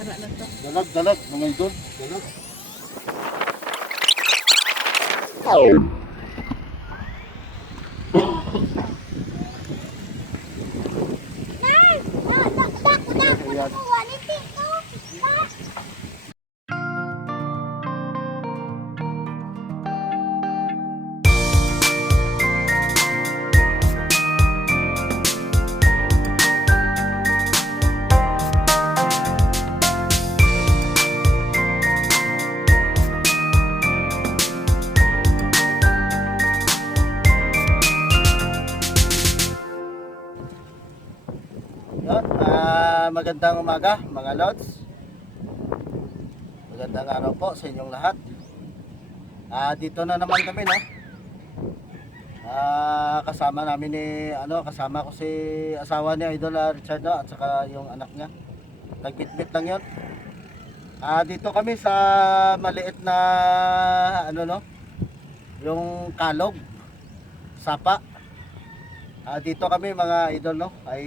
Tama na to. Dalag, mga idol. Dalag. Ayan. Yun, magandang umaga mga lods. Magandang araw po sa inyong lahat. Dito na naman kami, no. Kasama namin kasama ko si asawa ni Idol Richard, no, at saka yung anak niya. Nagbitbit lang 'yon. Dito kami sa maliit na yung kalog, sapa. Dito kami mga idol, no, ay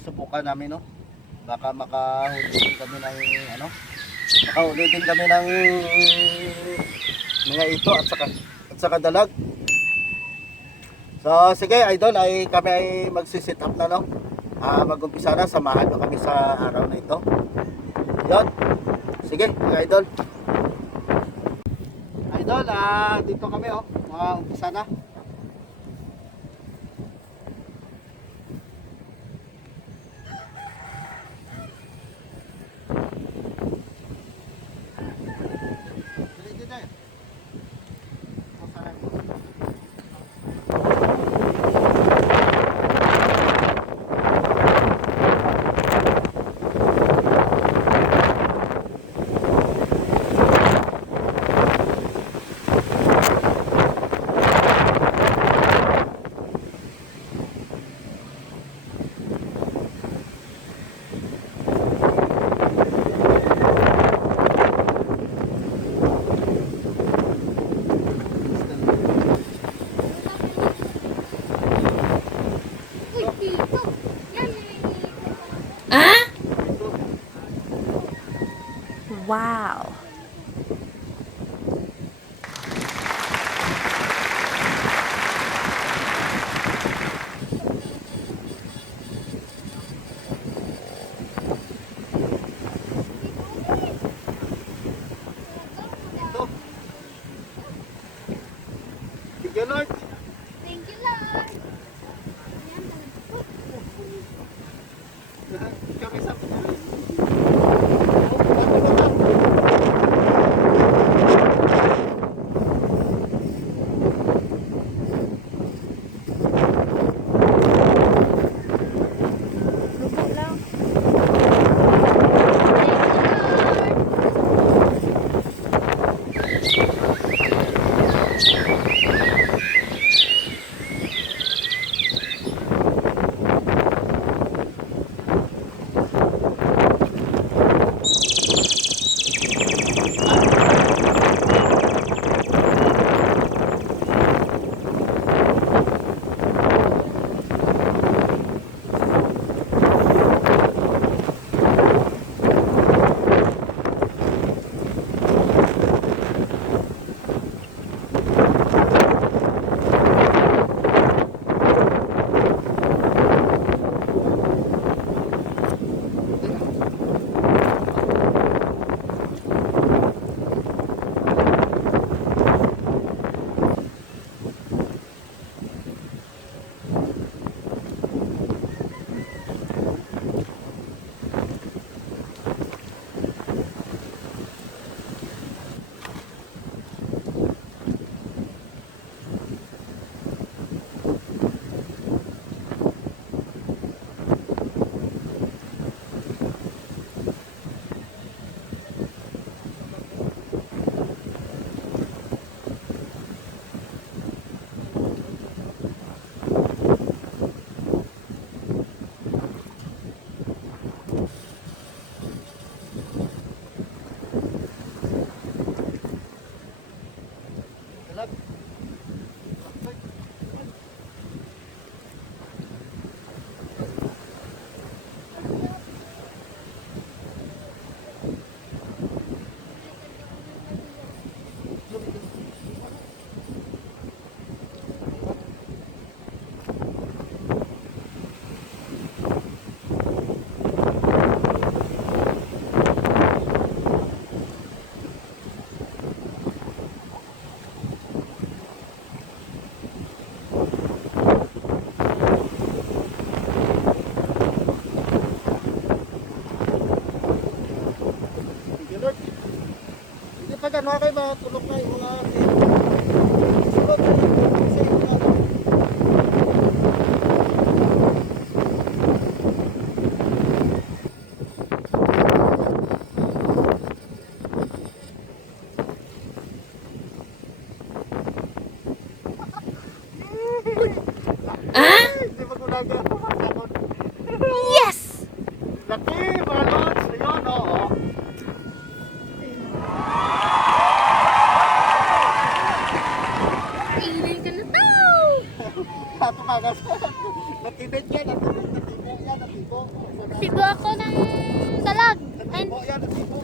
subukan namin, no. Baka makahuli din kami ng makahuli din kami ng mga ito at saka dalag. So sige idol, kami ay magsi-set up na, no. Mag-umpisa na, samahan nyo kami sa araw na ito. Yon. Sige mga idol. Idol, dito kami, oh. Umpisa na. Wow. Thank you, Lord. Thank you, Lord. Kami sa ano kayo matulog na yung mga sulod. Hindi ba gunaga? Yes! Laki, mga lods. Ayun, oo. Ingay ka na daw! Tato kagas. Natibit yan, natibit, natibo yan, natibo. Tibo ako ng dalag. And Natibo yan, natibo.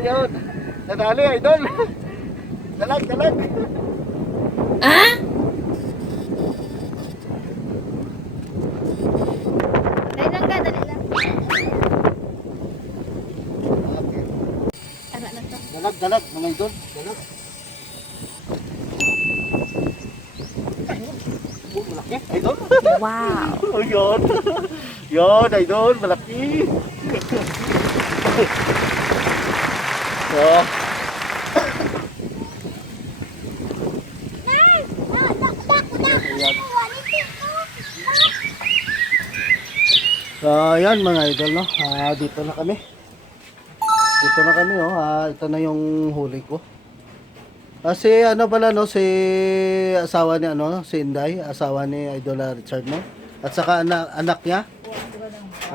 Ayun. Nadali, idol. Dalag, dalag. Ah? dahil lang ka, dali lang. Ano na to? Dalag, dalag, mga idol. Dalag. Oh, malaki, idol. Wow! Oh, yun. Yun, idol, malaki. Oh. Ayan. So, ayan mga idol, no? Dito na kami. Dito na kami, oh. Ito na yung huli ko. Kasi ano pala, no? Si asawa ni, ano, si Inday, asawa ni Idol Richard, no? At saka anak niya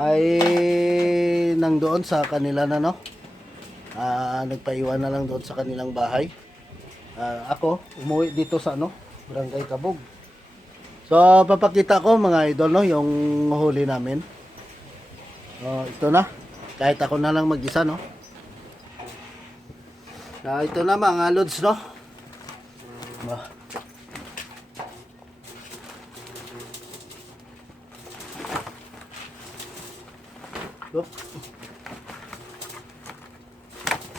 ay nang doon sa kanila na, no? Nagpaiwan na lang doon sa kanilang bahay. Ako, umuwi dito sa, ano, Barangay Kabog. So, papakita ko mga idol, no, yung huli namin. Ito na. Kahit ako na lang mag-isa, no. Ito na mga lods, no. Yup.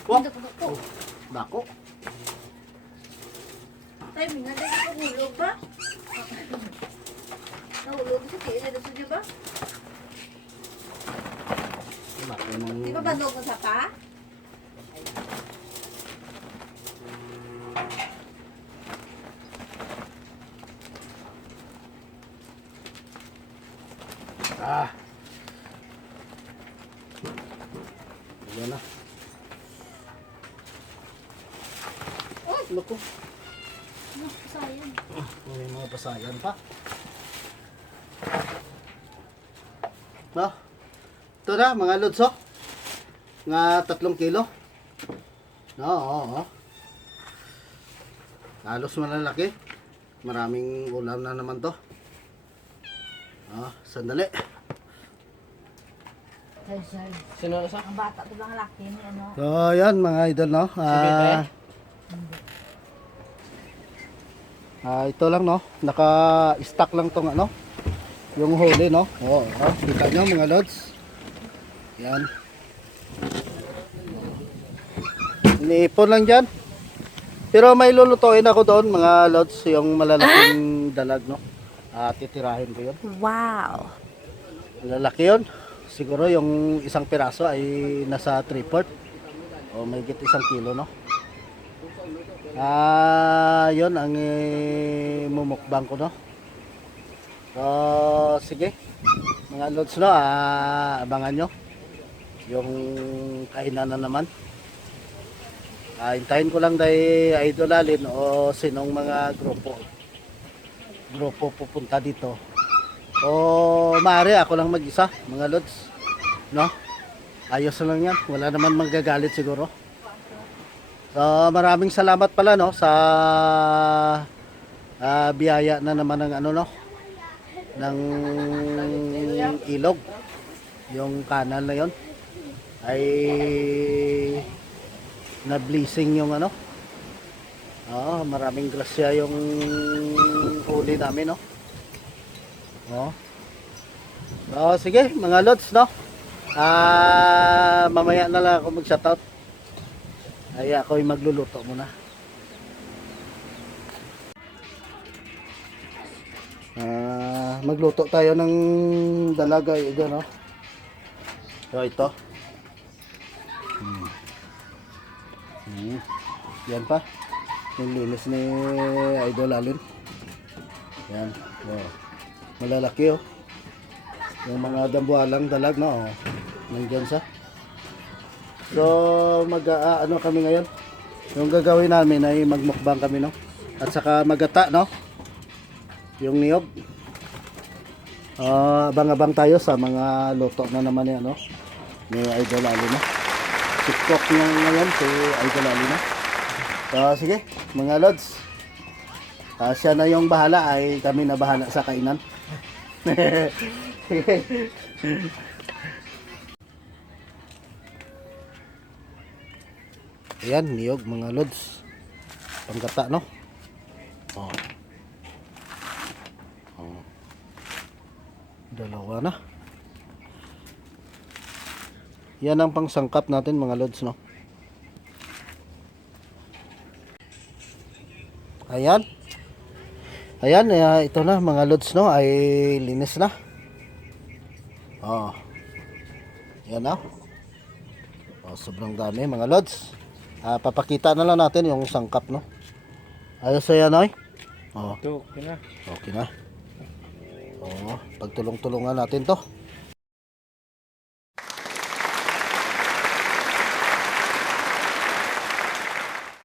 Wah, bako. Tay, minga dahil ka hulog ba? Nahulog sa tiyan na doon ba? Bako ng... Di ba bandog mo sa pa? Ayan na. Ay, naku. Ano, sayang. May mga pasayan pa. No? Ito na, mga lodso. Nga 3 kilo. No, oo. Halos malalaki. Maraming ulam na naman to. Sandali. Sino sa? Ang bata to lang laki ni ano. So, yan mga idol, no? Ito lang, no? Naka-stack lang tong ano? Yung huli, no? Oo, kita nyo mga lods. Yan. Iniipon lang dyan. Pero may lulutuin ako doon, mga lods, yung malalaking dalag, no? Titirahin ko yun. Wow! Malalaki yun. Siguro yung isang piraso ay nasa 3/4 o may higit 1 kilo, no? Yun ang mumukbang ko, no? So, sige. Mga lods, no? Abangan nyo yung kainan na naman. Hintayin ko lang dahil Idol Alin o sinong mga grupo pupunta dito. O maaari ako lang mag-isa, mga lods, no? Ayos na lang yan, wala naman magagalit siguro. So maraming salamat pala, no, sa biyaya na naman ng ano, no, ng ilog, yung kanal na yon. ay na-blessing yung ano. Maraming grasya yung huli namin, no. Sige, mga lods, no. Mamaya na lang ako mag-shoutout. Ay ako'y magluluto muna. Magluto tayo ng dalaga ito, no. So ito. Yan pa. Yung linis ni Idol Alin. Yan. Malalaki, oh. Yung mga dambuhalang dalag, no. Nandiyan sa. So ano kami ngayon? Yung gagawin namin ay magmukbang kami, no. At saka magata, no. Yung niyog. Abang-abang tayo sa mga luto na naman ni ano ni Idol Alin, no. TikTok niya ngayon si Idol Alin, no. Sige, mga lods. Siya na yung bahala, ay kami na bahala sa kainan. Ayan, niyog mga lods. Panggata, no? Dalawa na. Yan ang pangsangkap natin mga lods, no? Ayan. Ayan, ito na mga lods, no? Ay linis na. Yan na. Sobrang dami mga lods. Papakita na lang natin yung sangkap, no? Ayos yan, oy. Ito, okay na. Okay na. Pagtulong-tulungan natin to.